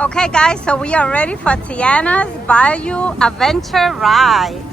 Okay guys, so we are ready for Tiana's Bayou Adventure Ride.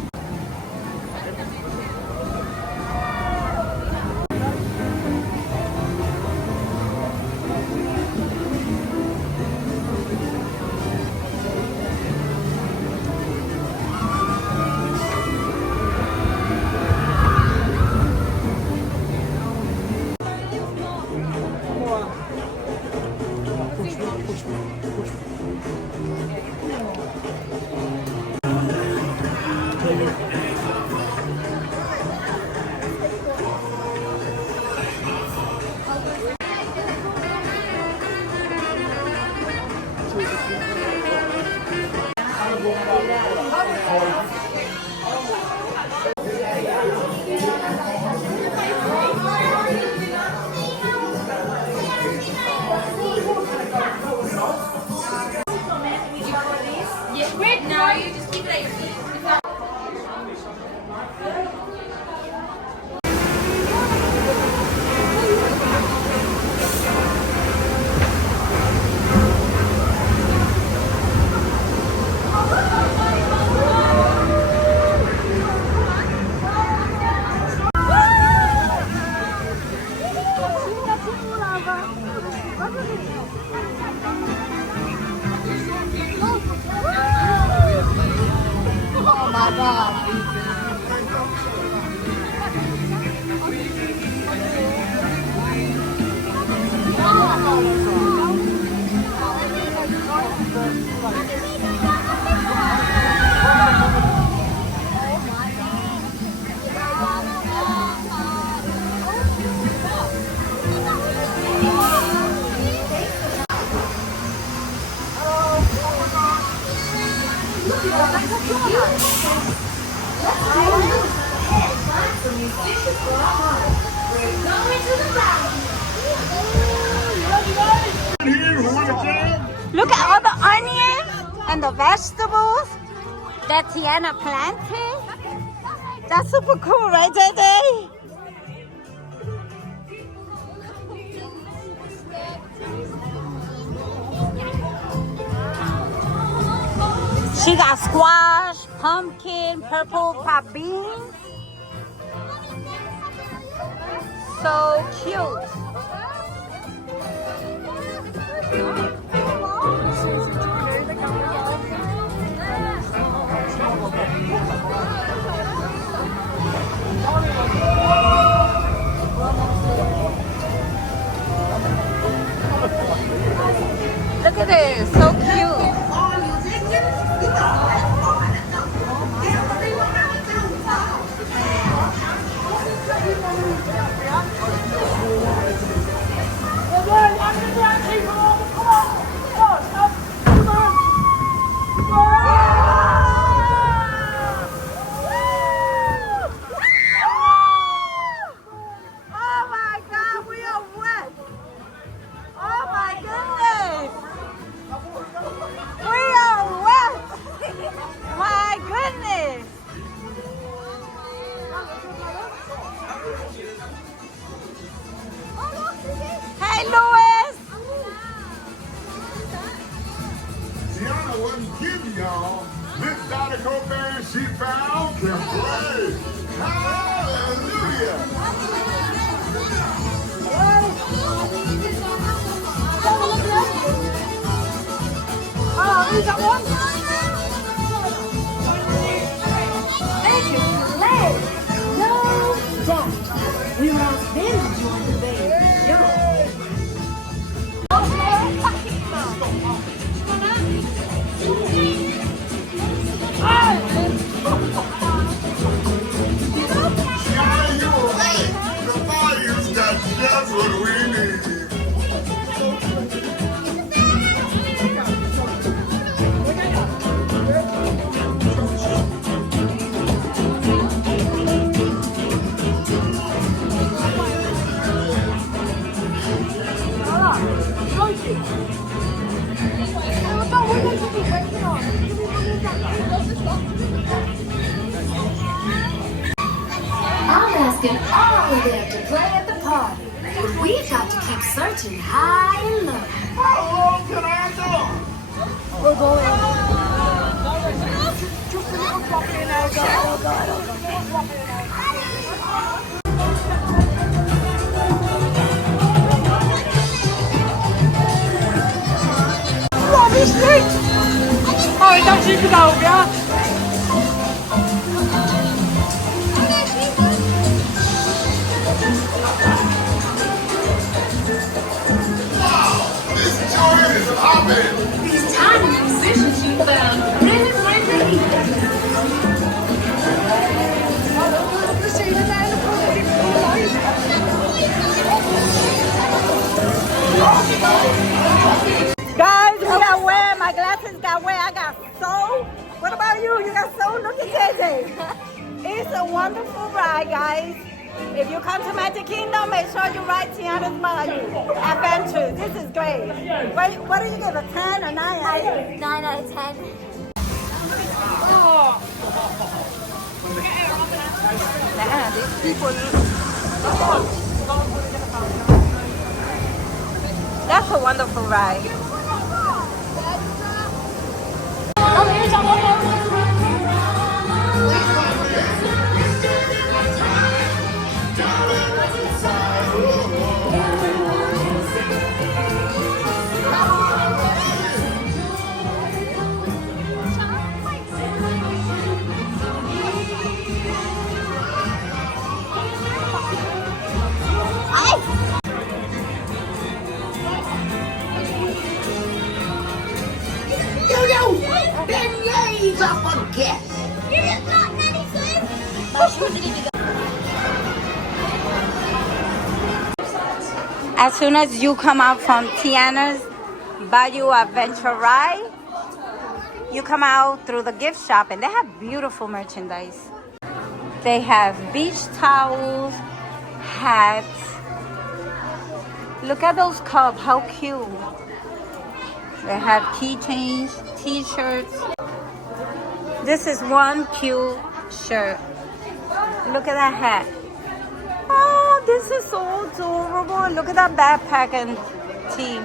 Look at all the onions and the vegetables that Tiana planted. That's super cool, right, JJ? She got squash, pumpkin, purple pop beans. So cute. Look at this, so cute. Tiana wasn't kidding, y'all. This Dr. Cobain she found can play. Hallelujah. Oh, we got one. They can play. No doubt. We must then join the Bayou show. Tiana, you were right. The Bayou's got just what we need. I'm asking all of them to play at the party. But we've got to keep searching high and low. How long can I go? We're going. Just a little drop in now, God. Oh, God. Obviously. Oh, it's actually good out, yeah? This joint is popping. These tiny musicians you found. Really, really. Guys, we got wet. My glasses got wet. I got so. What about you? You got so? Look at JJ. It's a wonderful ride, guys. If you come to Magic Kingdom, make sure you ride Tiana's Bayou Adventure. This is great. What do you give, a 10 or 9? 9 out of 10. Nah, these people. That's a wonderful ride. As soon as you come out from Tiana's Bayou Adventure Ride, you come out through the gift shop and they have beautiful merchandise. They have beach towels, hats. Look at those cups, how cute. They have keychains, t-shirts. This is one cute shirt. Look at that hat. Oh, this is so adorable. Look at that backpack and tee.